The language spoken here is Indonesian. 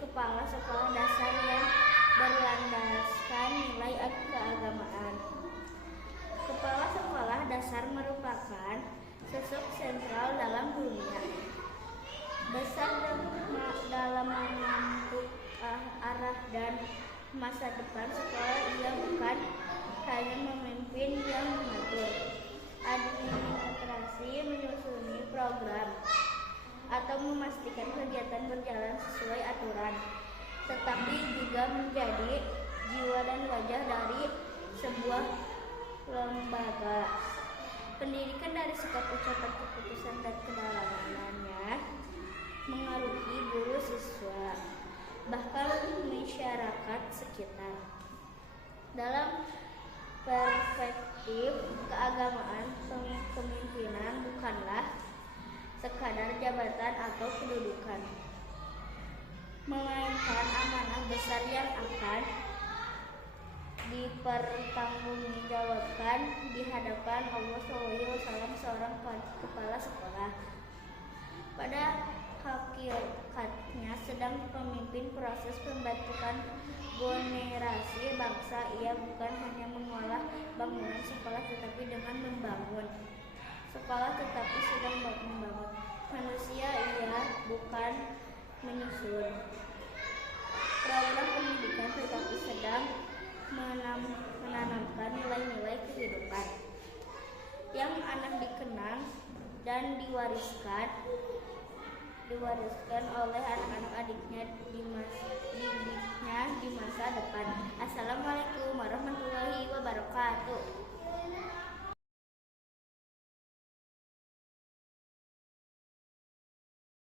kepala sekolah dasar yang berlandaskan nilai keagamaan. Kepala sekolah dasar merupakan sosok sentral dalam dunia besar dalam menentukan arah dan masa depan sekolah. Ia bukan hanya memimpin yang mengatur administrasi, menyusuni program, atau memastikan kegiatan berjalan sesuai aturan, tetapi juga menjadi jiwa dan wajah dari sebuah lembaga. Pendidikan dari sikap, ucapan, keputusan, dan kedalamannya mengaruhi guru, siswa, bahkan masyarakat sekitar. Dalam perspektif keagamaan, kepemimpinan bukanlah sekadar jabatan atau kedudukan, melainkan amanah besar yang akan dipertanggungjawabkan di hadapan Allah SWT. Seorang kepala sekolah pada hakikatnya sedang memimpin proses pembentukan generasi bangsa. Ia bukan hanya mengolah bangunan sekolah, tetapi dengan membangun sekolah tetapi sedang membangun manusia. Ia bukan menyusun program pendidikan, tetapi sedang menanamkan nilai-nilai kehidupan yang akan dikenang dan diwariskan oleh anak-anak didiknya di masa depan. Assalamualaikum warahmatullahi wabarakatuh.